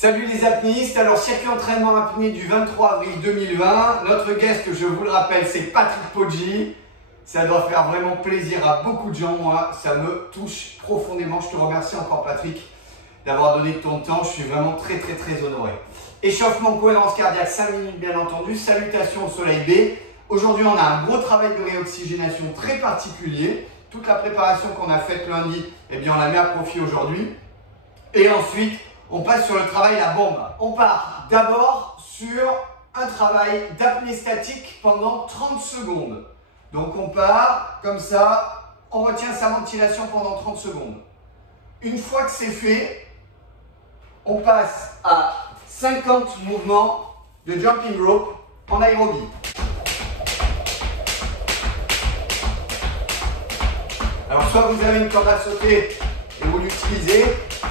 Salut les apnéistes, alors circuit entraînement apnée du 23 avril 2020. Notre guest, je vous le rappelle, c'est Patrick Poggi. Ça doit faire vraiment plaisir à beaucoup de gens, moi, ça me touche profondément. Je te remercie encore Patrick d'avoir donné de ton temps, je suis vraiment très honoré. Échauffement, cohérence cardiaque, 5 minutes bien entendu. Salutations au soleil B. Aujourd'hui, on a un gros travail de réoxygénation très particulier. Toute la préparation qu'on a faite lundi, eh bien, on la met à profit aujourd'hui. Et ensuite, on passe sur le travail la bombe. On part d'abord sur un travail d'apnée statique pendant 30 secondes. Donc, on part comme ça, on retient sa ventilation pendant 30 secondes. Une fois que c'est fait, on passe à 50 mouvements de jumping rope en aérobie. Alors, soit vous avez une corde à sauter et vous l'utilisez,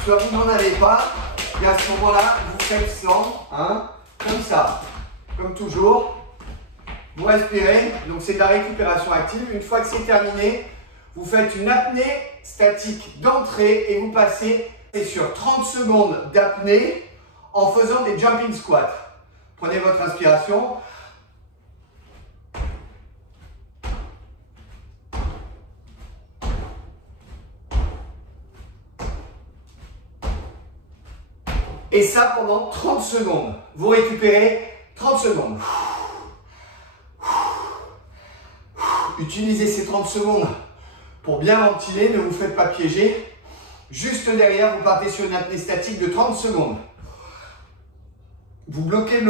soit vous n'en avez pas. Et à ce moment-là, vous faites 100, hein, comme ça, comme toujours. Vous respirez, donc c'est de la récupération active. Une fois que c'est terminé, vous faites une apnée statique d'entrée et vous passez sur 30 secondes d'apnée en faisant des jumping squats. Prenez votre inspiration. Et ça pendant 30 secondes. Vous récupérez 30 secondes. Utilisez ces 30 secondes pour bien ventiler, ne vous faites pas piéger. Juste derrière, vous partez sur une apnée statique de 30 secondes. Vous bloquez.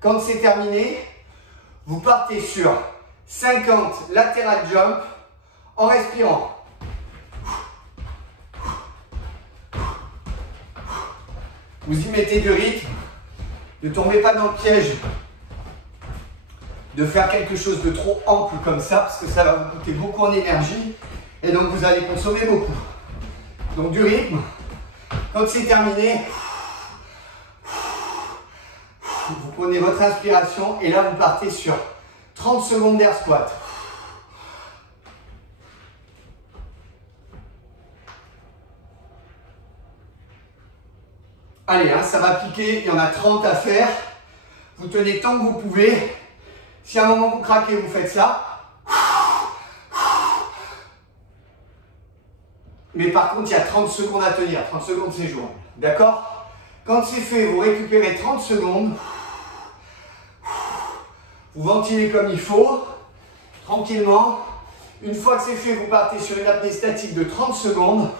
Quand c'est terminé, vous partez sur 50 lateral jump en respirant. Vous y mettez du rythme. Ne tombez pas dans le piège de faire quelque chose de trop ample comme ça, parce que ça va vous coûter beaucoup en énergie et donc vous allez consommer beaucoup. Donc du rythme. Quand c'est terminé, vous prenez votre inspiration et là vous partez sur 30 secondes d'air squat. Allez, hein, ça va piquer, il y en a 30 à faire. Vous tenez tant que vous pouvez. Si à un moment vous craquez, vous faites ça. Mais par contre, il y a 30 secondes à tenir. 30 secondes, c'est jouable. D'accord? Quand c'est fait, vous récupérez 30 secondes. Vous ventilez comme il faut, tranquillement. Une fois que c'est fait, vous partez sur une apnée statique de 30 secondes.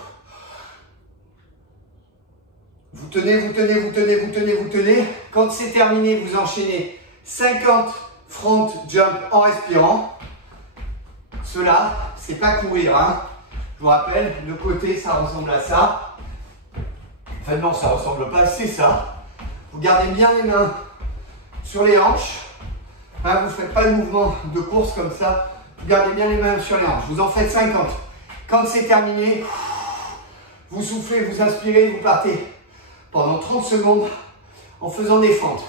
Vous tenez. Quand c'est terminé, vous enchaînez 50 front jump en respirant. Cela, c'est pas courir, hein. Je vous rappelle, de côté, ça ressemble à ça. Enfin non, ça ressemble pas, c'est ça. Vous gardez bien les mains sur les hanches. Hein, vous ne faites pas de mouvement de course comme ça. Vous gardez bien les mains sur les hanches. Vous en faites 50. Quand c'est terminé, vous soufflez, vous inspirez, vous partez pendant 30 secondes en faisant des fentes.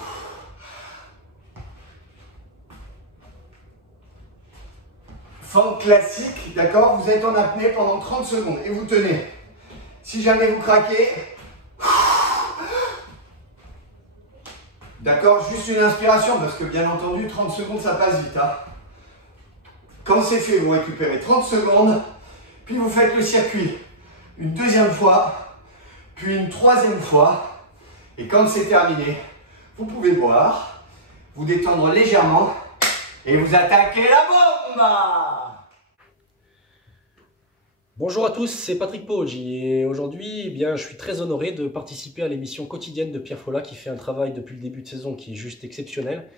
Fente classique, d'accord? Vous êtes en apnée pendant 30 secondes et vous tenez. Si jamais vous craquez, d'accord? Juste une inspiration parce que bien entendu, 30 secondes, ça passe vite, hein? Quand c'est fait, vous récupérez 30 secondes, puis vous faites le circuit une deuxième fois, puis une troisième fois. Et quand c'est terminé, vous pouvez boire, vous détendre légèrement et vous attaquez la bombe. Bonjour à tous, c'est Patrick Poggi et aujourd'hui, eh bien, je suis très honoré de participer à l'émission quotidienne de Pierre Frolla qui fait un travail depuis le début de saison qui est juste exceptionnel.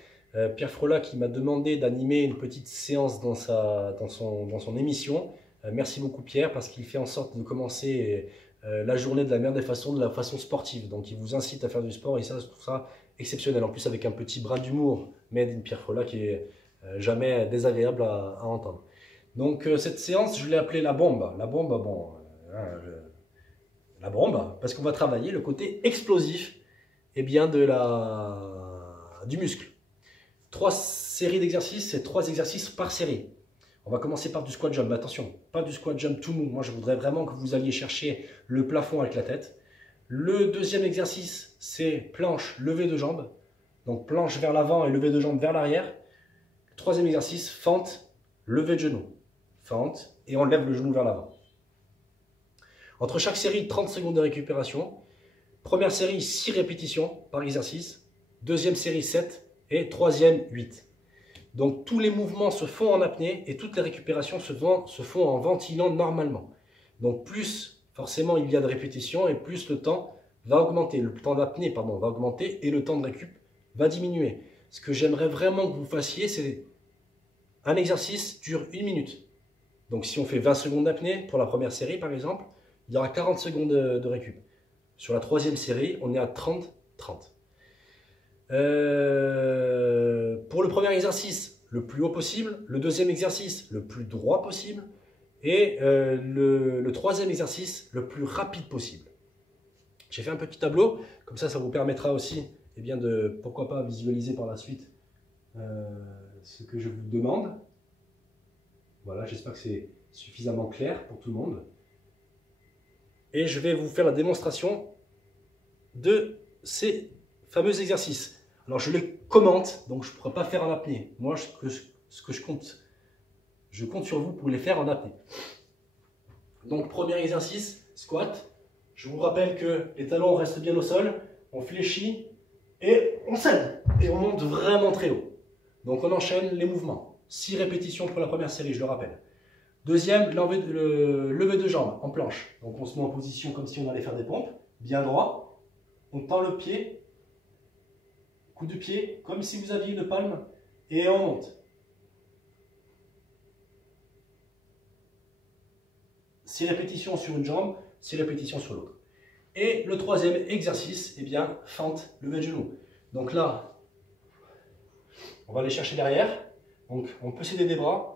Pierre Frolla qui m'a demandé d'animer une petite séance dans son émission. Merci beaucoup Pierre parce qu'il fait en sorte de commencer la journée de la meilleure des façons, de la façon sportive. Donc il vous incite à faire du sport et ça, je trouve ça exceptionnel. En plus avec un petit bras d'humour, made in Pierre Frolla qui est jamais désagréable à entendre. Donc cette séance, je l'ai appelée la bombe. La bombe, bon, la bombe, parce qu'on va travailler le côté explosif eh bien, du muscle. 3 séries d'exercices, c'est 3 exercices par série. On va commencer par du squat jump. Mais attention, pas du squat jump tout mou. Moi, je voudrais vraiment que vous alliez chercher le plafond avec la tête. Le deuxième exercice, c'est planche, levée de jambes. Donc planche vers l'avant et levée de jambes vers l'arrière. Troisième exercice, fente, levée de genou. Fente et on lève le genou vers l'avant. Entre chaque série, 30 secondes de récupération. Première série, 6 répétitions par exercice. Deuxième série, 7. Et troisième, 8. Donc tous les mouvements se font en apnée et toutes les récupérations se font en ventilant normalement. Donc plus forcément il y a de répétitions et plus le temps va augmenter. Le temps d'apnée va augmenter et le temps de récup va diminuer. Ce que j'aimerais vraiment que vous fassiez, c'est un exercice dure 1 minute. Donc si on fait 20 secondes d'apnée pour la première série par exemple, il y aura 40 secondes de récup. Sur la troisième série, on est à 30-30. Pour le premier exercice, le plus haut possible. Le deuxième exercice, le plus droit possible. Et le troisième exercice, le plus rapide possible. J'ai fait un petit tableau, comme ça vous permettra aussi de, pourquoi pas, visualiser par la suite ce que je vous demande. Voilà, j'espère que c'est suffisamment clair pour tout le monde. Et je vais vous faire la démonstration de ces fameux exercices. Alors je les commente, donc je ne pourrai pas faire en apnée. Moi, je compte sur vous pour les faire en apnée. Donc premier exercice, squat. Je vous rappelle que les talons restent bien au sol, on fléchit et on cède. Et on monte vraiment très haut. Donc on enchaîne les mouvements. 6 répétitions pour la première série, je le rappelle. Deuxième, le lever de jambes en planche. Donc on se met en position comme si on allait faire des pompes, bien droit. On tend le pied, coup de pied, comme si vous aviez une palme, et on monte. 6 répétitions sur une jambe, 6 répétitions sur l'autre. Et le troisième exercice, fente, lever de genou. Donc là, on va aller chercher derrière. Donc on peut céder des bras.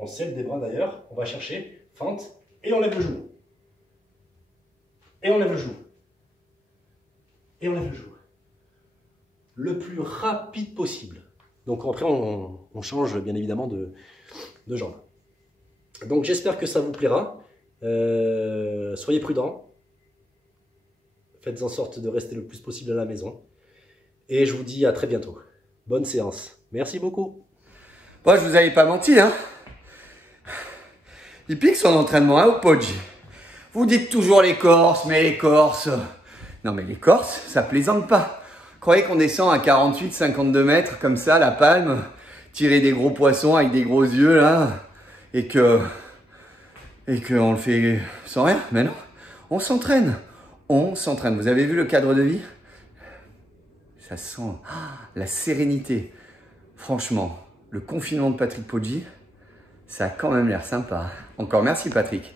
On cède des bras d'ailleurs, on va chercher, fente, et on lève le genou. Et on lève le genou. Et on lève le genou. Le plus rapide possible. Donc après, on change bien évidemment de jambe. Donc j'espère que ça vous plaira. Soyez prudents. Faites en sorte de rester le plus possible à la maison. Et je vous dis à très bientôt. Bonne séance. Merci beaucoup. Bon, je vous avais pas menti, hein. Il pique son entraînement, au Poggi. Vous dites toujours les Corses, mais les Corses... Non, mais les Corses, ça plaisante pas. Croyez qu'on descend à 48, 52 mètres, comme ça, la palme, tirer des gros poissons avec des gros yeux, là, et que on le fait sans rien. Mais non, on s'entraîne. On s'entraîne. Vous avez vu le cadre de vie? Ça sent la sérénité. Franchement, le confinement de Patrick Poggi, ça a quand même l'air sympa. Encore merci Patrick.